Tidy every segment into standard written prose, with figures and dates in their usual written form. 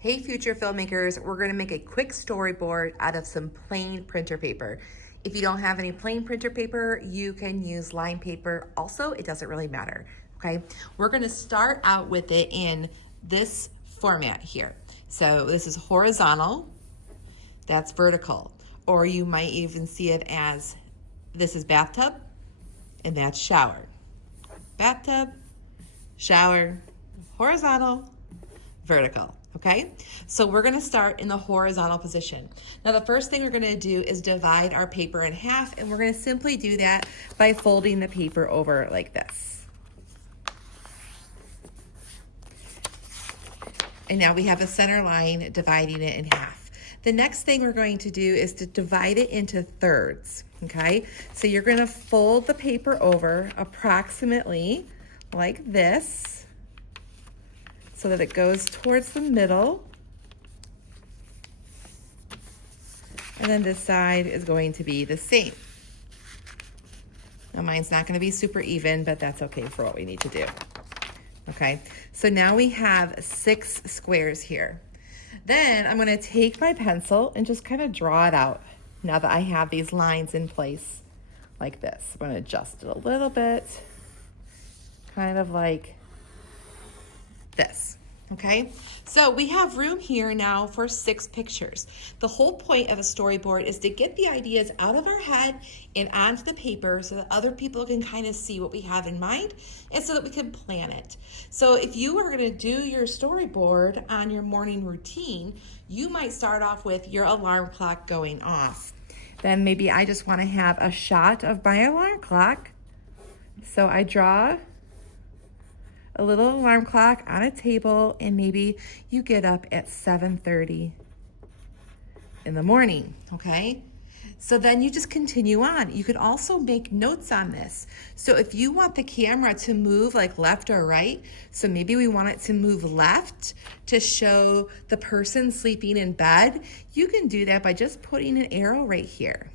Hey future filmmakers, we're gonna make a quick storyboard out of some plain printer paper. If you don't have any plain printer paper, you can use line paper. Also, it doesn't really matter, okay? We're gonna start out with it in this format here. So this is horizontal, that's vertical. Or you might even see it as, this is bathtub, and that's shower. Bathtub, shower, horizontal, vertical. Okay, so we're gonna start in the horizontal position. Now the first thing we're gonna do is divide our paper in half, and we're gonna simply do that by folding the paper over like this. And now we have a center line dividing it in half. The next thing we're going to do is to divide it into thirds, okay? So you're gonna fold the paper over approximately like this, so that it goes towards the middle. And then this side is going to be the same. Now mine's not gonna be super even, but that's okay for what we need to do. Okay, so now we have 6 squares here. Then I'm gonna take my pencil and just kind of draw it out now that I have these lines in place like this. I'm gonna adjust it a little bit, kind of like this. Okay, so we have room here now for 6 pictures. The whole point of a storyboard is to get the ideas out of our head and onto the paper so that other people can kind of see what we have in mind and so that we can plan it. So if you are going to do your storyboard on your morning routine, you might start off with your alarm clock going off. Then maybe I just want to have a shot of my alarm clock. So I draw a little alarm clock on a table, and maybe you get up at 7:30 in the morning, okay? So then you just continue on. You could also make notes on this. So if you want the camera to move like left or right, so maybe we want it to move left to show the person sleeping in bed, you can do that by just putting an arrow right here,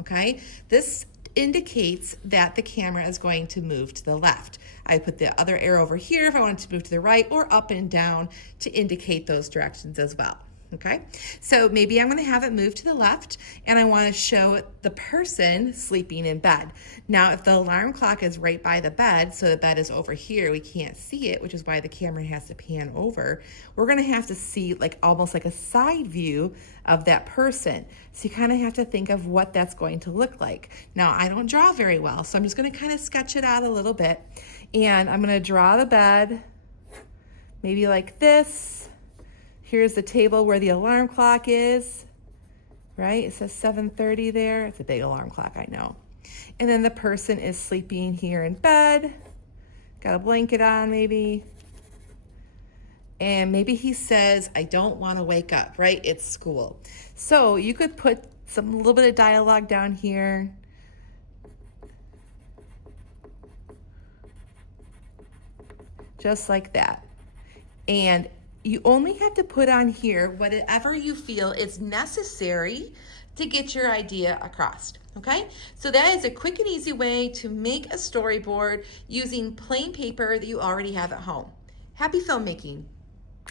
okay? This indicates that the camera is going to move to the left. I put the other arrow over here if I want it to move to the right, or up and down to indicate those directions as well. Okay, so maybe I'm going to have it move to the left, and I want to show the person sleeping in bed. Now, if the alarm clock is right by the bed, so the bed is over here, we can't see it, which is why the camera has to pan over. We're going to have to see like almost like a side view of that person. So you kind of have to think of what that's going to look like. Now, I don't draw very well, so I'm just going to kind of sketch it out a little bit, and I'm going to draw the bed maybe like this. Here's the table where the alarm clock is, right? It says 7:30 there. It's a big alarm clock, I know. And then the person is sleeping here in bed, got a blanket on maybe. And maybe he says, I don't want to wake up, right? It's school. So you could put a little bit of dialogue down here. Just like that. And you only have to put on here whatever you feel is necessary to get your idea across, okay? So that is a quick and easy way to make a storyboard using plain paper that you already have at home. Happy filmmaking.